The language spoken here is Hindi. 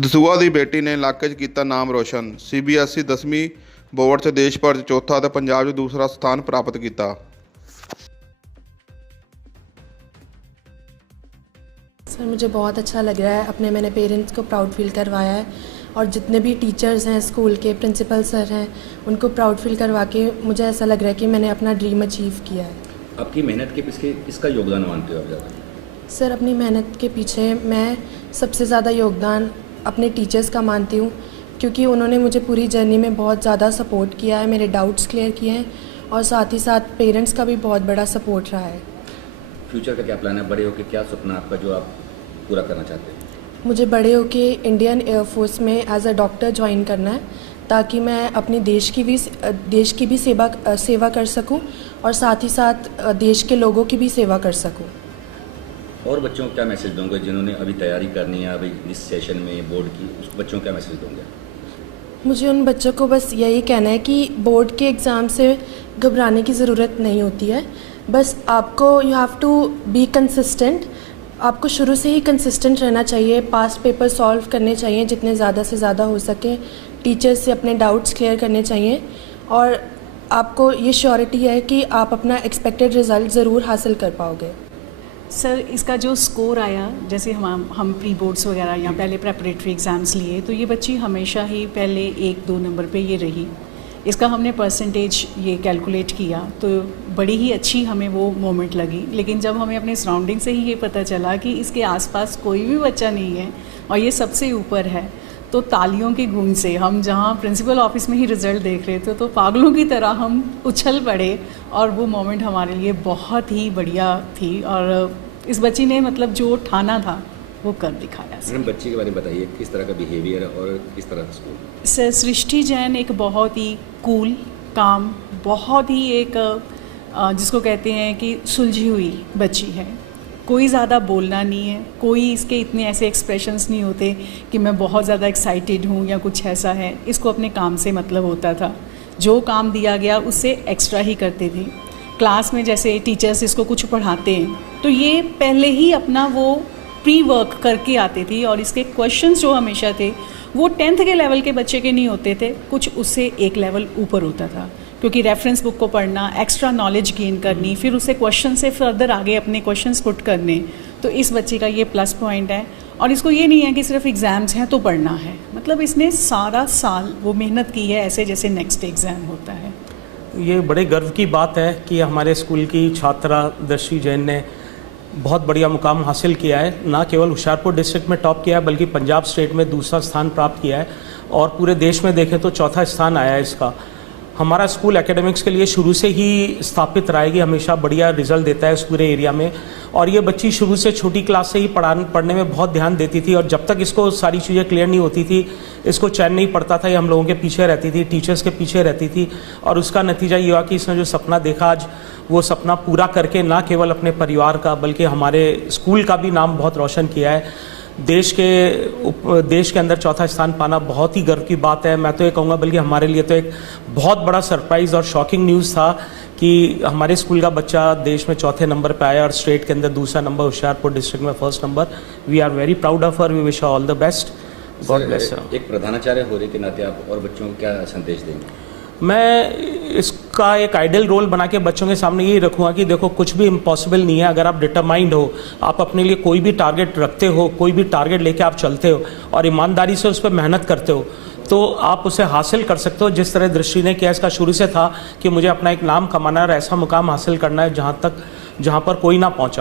ਦਸੂਹਾ ਦੀ ਬੇਟੀ ਨੇ ਇਲਾਕੇ 'ਚ ਕੀਤਾ ਨਾਮ ਰੋਸ਼ਨ। CBSE 10ਵੀਂ ਬੋਰਡ 'ਚ ਦੇਸ਼ ਭਰ 'ਚ ਚੌਥਾ ਤੇ ਪੰਜਾਬ 'ਚ ਦੂਸਰਾ ਸਥਾਨ ਪ੍ਰਾਪਤ ਕੀਤਾ। सर मुझे बहुत अच्छा लग रहा है, मैंने पेरेंट्स को प्राउड फील करवाया है और जितने भी टीचर्स हैं स्कूल के, प्रिंसिपल सर हैं, उनको प्राउड फील करवा के मुझे ऐसा लग रहा है कि मैंने अपना ड्रीम अचीव किया है। आपकी मेहनत के पीछे किसका योगदान मानते हो आप ज़्यादा? सर अपनी मेहनत के पीछे मैं सबसे ज़्यादा योगदान अपने टीचर्स का मानती हूँ, क्योंकि उन्होंने मुझे पूरी जर्नी में बहुत ज़्यादा सपोर्ट किया है, मेरे डाउट्स क्लियर किए हैं और साथ ही साथ पेरेंट्स का भी बहुत बड़ा सपोर्ट रहा है। फ्यूचर का क्या प्लान है? बड़े होकर क्या सपना आपका जो आप पूरा करना चाहते हैं? मुझे बड़े होके इंडियन एयरफोर्स में एज अ डॉक्टर ज्वाइन करना है, ताकि मैं अपनी देश की भी सेवा कर सकूं और साथ ही साथ देश के लोगों की भी सेवा कर सकूं। और बच्चों को क्या मैसेज दोगे जिन्होंने अभी तैयारी करनी है अभी इस सेशन में बोर्ड की, उस बच्चों को क्या मैसेज दोगे? मुझे उन बच्चों को बस यही कहना है कि बोर्ड के एग्ज़ाम से घबराने की ज़रूरत नहीं होती है। बस आपको you have to be consistent, आपको शुरू से ही कंसिस्टेंट रहना चाहिए, पास्ट पेपर सॉल्व करने चाहिए जितने ज़्यादा से ज़्यादा हो सके, टीचर्स से अपने डाउट्स क्लियर करने चाहिए और आपको ये श्योरिटी है कि आप अपना एक्सपेक्टेड रिज़ल्ट ज़रूर हासिल कर पाओगे। सर इसका जो स्कोर आया, जैसे हम प्री बोर्ड्स वगैरह या पहले प्रेपरेटरी एग्ज़ाम्स लिए, तो ये बच्ची हमेशा ही पहले 1-2 नंबर पे ये रही। इसका हमने परसेंटेज ये कैलकुलेट किया तो बड़ी ही अच्छी हमें वो मोमेंट लगी। लेकिन जब हमें अपने सराउंडिंग से ही ये पता चला कि इसके आसपास कोई भी बच्चा नहीं है और ये सबसे ऊपर है, तो तालियों की गूंज से हम जहाँ प्रिंसिपल ऑफिस में ही रिज़ल्ट देख रहे थे तो पागलों की तरह हम उछल पड़े और वो मोमेंट हमारे लिए बहुत ही बढ़िया थी। और इस बच्ची ने मतलब जो ठाना था वो कर दिखाया। मैडम बच्ची के बारे में बताइए, किस तरह का बिहेवियर है और किस तरह का स्कूल? सर सृष्टि जैन एक बहुत ही कूल, काम, बहुत ही एक जिसको कहते हैं कि सुलझी हुई बच्ची है। कोई ज़्यादा बोलना नहीं है, कोई इसके इतने ऐसे एक्सप्रेशंस नहीं होते कि मैं बहुत ज़्यादा एक्साइटेड हूँ या कुछ ऐसा है। इसको अपने काम से मतलब होता था, जो काम दिया गया उससे एक्स्ट्रा ही करते थे। क्लास में जैसे टीचर्स इसको कुछ पढ़ाते हैं तो ये पहले ही अपना वो प्री वर्क करके आते थी और इसके क्वेश्चंस जो हमेशा थे वो 10th के लेवल के बच्चे के नहीं होते थे, कुछ उससे एक लेवल ऊपर होता था, क्योंकि रेफरेंस बुक को पढ़ना, एक्स्ट्रा नॉलेज गेन करनी, फिर उसे क्वेश्चन से फर्दर आगे अपने क्वेश्चंस पुट करने। तो इस बच्चे का ये प्लस पॉइंट है। और इसको ये नहीं है कि सिर्फ एग्ज़ाम्स हैं तो पढ़ना है, मतलब इसने सारा साल वो मेहनत की है ऐसे जैसे नेक्स्ट एग्ज़ाम होता है। ये बड़े गर्व की बात है कि हमारे स्कूल की छात्रा दृष्टि जैन ने बहुत बढ़िया मुकाम हासिल किया है। ना केवल होशियारपुर डिस्ट्रिक्ट में टॉप किया है बल्कि पंजाब स्टेट में दूसरा स्थान प्राप्त किया है और पूरे देश में देखें तो चौथा स्थान आया है इसका। हमारा स्कूल एकेडमिक्स के लिए शुरू से ही स्थापित रहा है कि हमेशा बढ़िया रिजल्ट देता है इस पूरे एरिया में। और ये बच्ची शुरू से छोटी क्लास से ही पढ़ने में बहुत ध्यान देती थी और जब तक इसको सारी चीज़ें क्लियर नहीं होती थी, इसको चैन नहीं पड़ता था, ये हम लोगों के पीछे रहती थी, टीचर्स के पीछे रहती थी। और उसका नतीजा ये हुआ कि इसने जो सपना देखा आज वो सपना पूरा करके ना केवल अपने परिवार का बल्कि हमारे स्कूल का भी नाम बहुत रोशन किया है। देश के अंदर चौथा स्थान पाना बहुत ही गर्व की बात है। मैं तो ये कहूँगा बल्कि हमारे लिए तो एक बहुत बड़ा सरप्राइज़ और शॉकिंग न्यूज़ था कि हमारे स्कूल का बच्चा देश में चौथे नंबर पे आया और स्टेट के अंदर दूसरा नंबर, होशियारपुर डिस्ट्रिक्ट में first number. We are very proud of her, we wish all the best. God bless her. एक प्रधानाचार्य होने के नाते आप और बच्चों को क्या संदेश देंगे? मैं इसका एक आइडियल रोल बना के बच्चों के सामने यही रखूँगा कि देखो कुछ भी इम्पॉसिबल नहीं है। अगर आप डिटरमाइंड हो, आप अपने लिए कोई भी टारगेट रखते हो, कोई भी टारगेट लेके आप चलते हो और ईमानदारी से उस पर मेहनत करते हो तो आप उसे हासिल कर सकते हो। जिस तरह दृष्टि ने किया, इसका शुरू से था कि मुझे अपना एक नाम कमाना है और ऐसा मुकाम हासिल करना है जहाँ पर कोई ना पहुँचा।